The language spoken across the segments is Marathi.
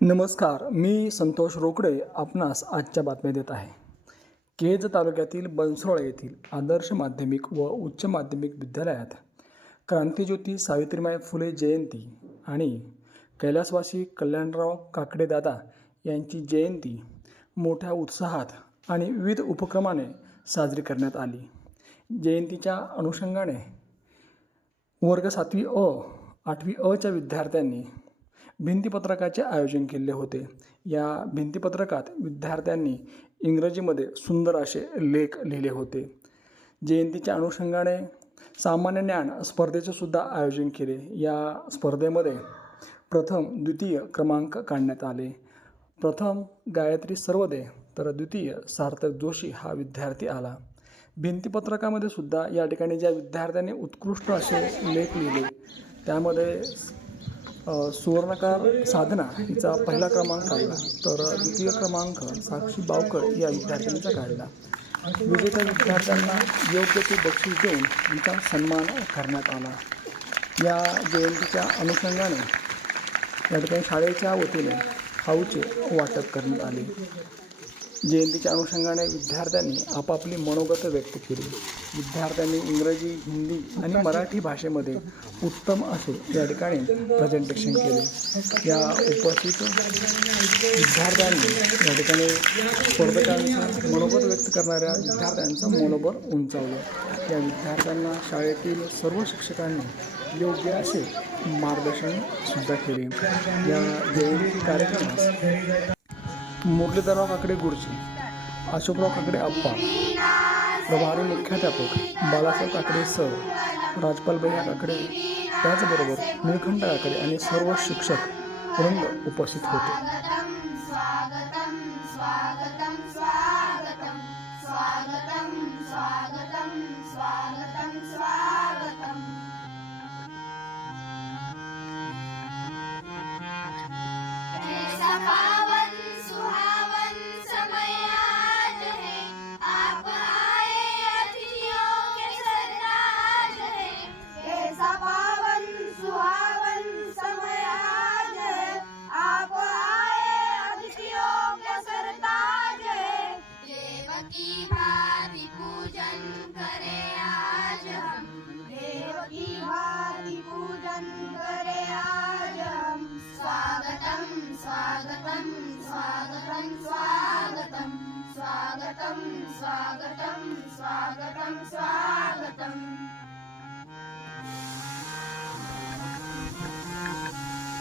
नमस्कार, मी संतोष रोकडे आपणास आजच्या बातम्या देत आहे. केज तालुक्यातील बनसोड येथील आदर्श माध्यमिक व उच्च माध्यमिक विद्यालयात क्रांतिज्योती सावित्रीबाई फुले जयंती आणि कैलासवासी कल्याणराव काकडे दादा यांची जयंती मोठ्या उत्साहात आणि विविध उपक्रमाने साजरी करण्यात आली. जयंतीच्या अनुषंगाने वर्ग 7वी अ 8वी अ च्या विद्यार्थ्यांनी भिंतीपत्रकाचे आयोजन केले होते. या भिंतीपत्रकात विद्यार्थ्यांनी इंग्रजीमध्ये सुंदर असे लेख लिहिले होते. जयंतीच्या अनुषंगाने सामान्य ज्ञान स्पर्धेचे सुद्धा आयोजन केले. या स्पर्धेमध्ये प्रथम द्वितीय क्रमांक काढण्यात आले. प्रथम गायत्री सर्वदे तर द्वितीय सार्थक जोशी हा विद्यार्थी आला. भिंतीपत्रकामध्ये सुद्धा या ठिकाणी ज्या विद्यार्थ्यांनी उत्कृष्ट असे लेख लिहिले त्यामध्ये सुवर्णकार साधना हिचा पहिला क्रमांक काढला तर द्वितीय क्रमांक साक्षी बावकर या विद्यार्थ्यांचा काढला. विजेत्या विद्यार्थ्यांना योग्य ते बक्षीस देऊन त्यांचा सन्मान करण्यात आला. या जयंतीच्या अनुषंगाने या ठिकाणी शाळेच्या वतीने खाऊचे वाटप करण्यात आले. जयंतीच्या अनुषंगाने विद्यार्थ्यांनी आपापली मनोगत व्यक्त केली. विद्यार्थ्यांनी इंग्रजी, हिंदी आणि मराठी भाषेमध्ये उत्तम असे या ठिकाणी प्रेझेंटेशन केले. या उपस्थित विद्यार्थ्यांनी या ठिकाणी स्पर्धकांचं मनोगत व्यक्त करणाऱ्या विद्यार्थ्यांचं मनोबल उंचावलं. या विद्यार्थ्यांना शाळेतील सर्व शिक्षकांनी योग्य असे मार्गदर्शन सुद्धा केले. या जयंती कार्यक्रमास मुरलीधरराव काकडे गुरुजी, अशोकराव काकडे आप्पा, प्रभारी मुख्याध्यापक बालासाहेब काकडे सर, राजपाल भैया काकडे, त्याचबरोबर निळकंठ काकडे आणि सर्व शिक्षक वृंद उपस्थित होते. स्वागतम स्वागतम स्वागतम स्वागतम.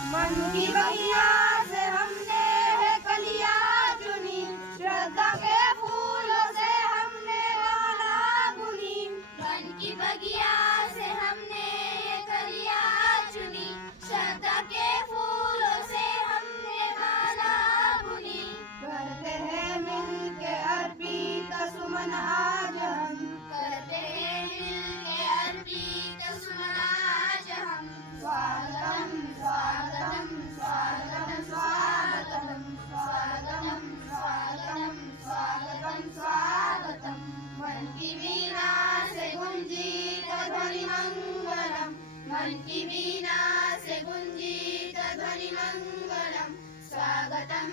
मन की बगिया से हमने है कलियां चुनी, श्रद्धा के फूलों से हमने माला बुनी. मन की बगिया से हमने ये कलियां चुनी, श्रद्धा के फूलों से हमने माला बुनी. करते हैं मिलके अर्पित सुमन आज हम, करते हैं मिलके अर्पित सुमन आज हम. स्वागतम स्वागतम स्वागतम स्वागतम स्वागतम स्वागतम स्वागतम स्वागतम. मन की वीणा से गुंजित ध्वनि मंगलम, मन की वीणा से गुंजित ध्वनि मंगलम. स्वागतम